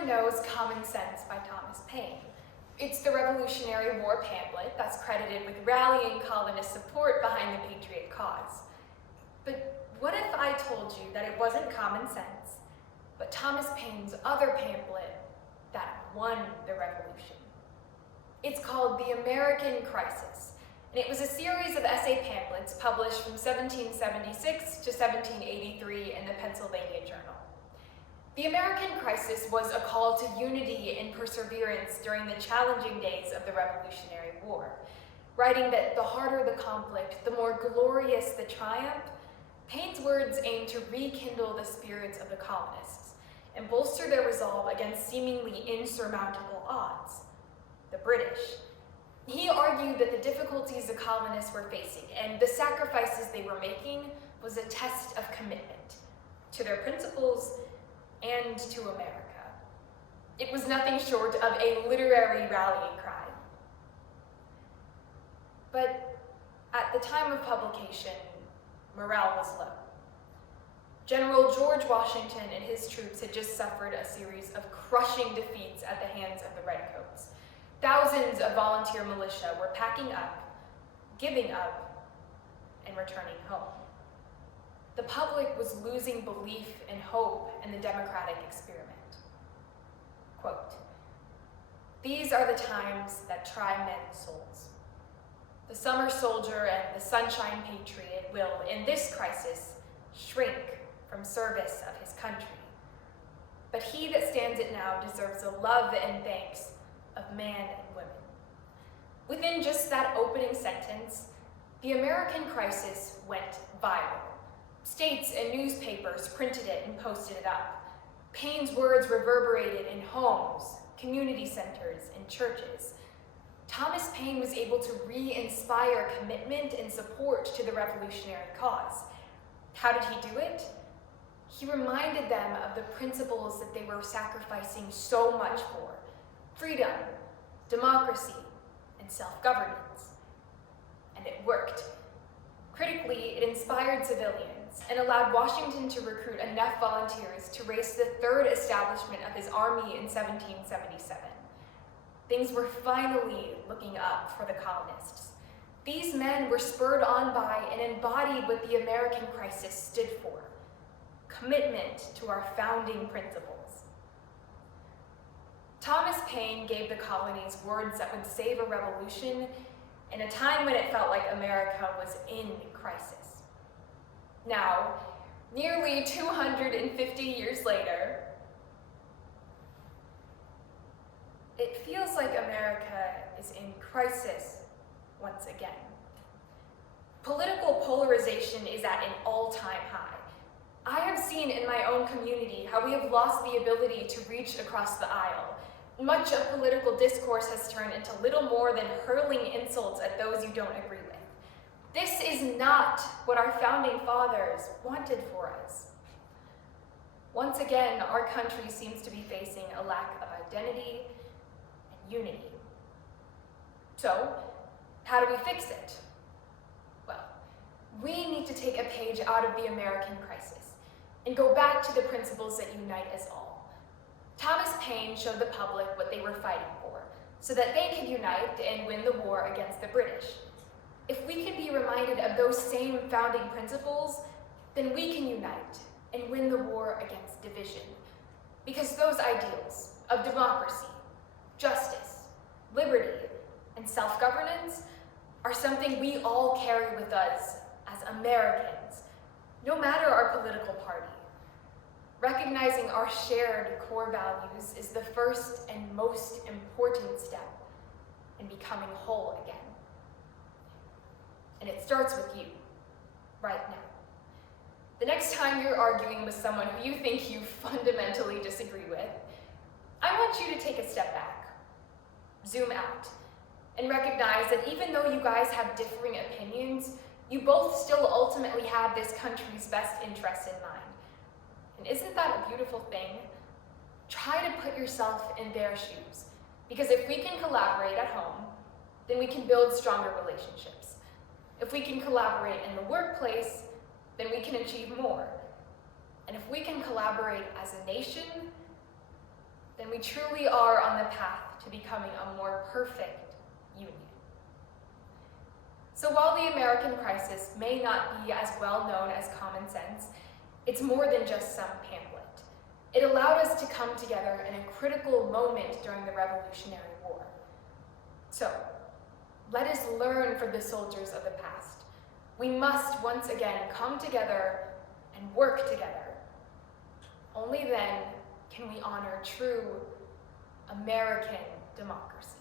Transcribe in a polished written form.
Everyone knows Common Sense by Thomas Paine. It's the Revolutionary War pamphlet that's credited with rallying colonist support behind the Patriot cause. But what if I told you that it wasn't Common Sense, but Thomas Paine's other pamphlet that won the revolution? It's called The American Crisis, and it was a series of essay pamphlets published from 1776 to 1783 in the Pennsylvania Journal. The American Crisis was a call to unity and perseverance during the challenging days of the Revolutionary War. Writing that the harder the conflict, the more glorious the triumph, Paine's words aimed to rekindle the spirits of the colonists and bolster their resolve against seemingly insurmountable odds, the British. He argued that the difficulties the colonists were facing and the sacrifices they were making was a test of commitment to their principles and to America. It was nothing short of a literary rallying cry. But at the time of publication, morale was low. General George Washington and his troops had just suffered a series of crushing defeats at the hands of the Redcoats. Thousands of volunteer militia were packing up, giving up, and returning home. The public was losing belief and hope in the democratic experiment. Quote, "These are the times that try men's souls. The summer soldier and the sunshine patriot will, in this crisis, shrink from service of his country. But he that stands it now deserves the love and thanks of man and women." Within just that opening sentence, the American Crisis went viral. States and newspapers printed it and posted it up. Paine's words reverberated in homes, community centers, and churches. Thomas Paine was able to re-inspire commitment and support to the revolutionary cause. How did he do it? He reminded them of the principles that they were sacrificing so much for: freedom, democracy, and self-governance. And it worked. Critically, it inspired civilians and allowed Washington to recruit enough volunteers to raise the third establishment of his army in 1777. Things were finally looking up for the colonists. These men were spurred on by and embodied what the American Crisis stood for: commitment to our founding principles. Thomas Paine gave the colonies words that would save a revolution in a time when it felt like America was in crisis. Now, nearly 250 years later, it feels like America is in crisis once again. Political polarization is at an all-time high. I have seen in my own community how we have lost the ability to reach across the aisle. Much of political discourse has turned into little more than hurling insults at those you don't agree with. This is not what our founding fathers wanted for us. Once again, our country seems to be facing a lack of identity and unity. So, how do we fix it? Well, we need to take a page out of the American Crisis and go back to the principles that unite us all. Thomas Paine showed the public what they were fighting for, so that they could unite and win the war against the British. If we can be reminded of those same founding principles, then we can unite and win the war against division. Because those ideals of democracy, justice, liberty, and self-governance are something we all carry with us as Americans, no matter our political party. Recognizing our shared core values is the first and most important step in becoming whole again. And it starts with you, right now. The next time you're arguing with someone who you think you fundamentally disagree with, I want you to take a step back, zoom out, and recognize that even though you guys have differing opinions, you both still ultimately have this country's best interests in mind. And isn't that a beautiful thing? Try to put yourself in their shoes, because if we can collaborate at home, then we can build stronger relationships. If we can collaborate in the workplace, then we can achieve more. And if we can collaborate as a nation, then we truly are on the path to becoming a more perfect union. So while the American crisis may not be as well known as Common Sense, it's more than just some pamphlet. It allowed us to come together in a critical moment during the Revolutionary War. So, let us learn from the soldiers of the past. We must once again come together and work together. Only then can we honor true American democracy.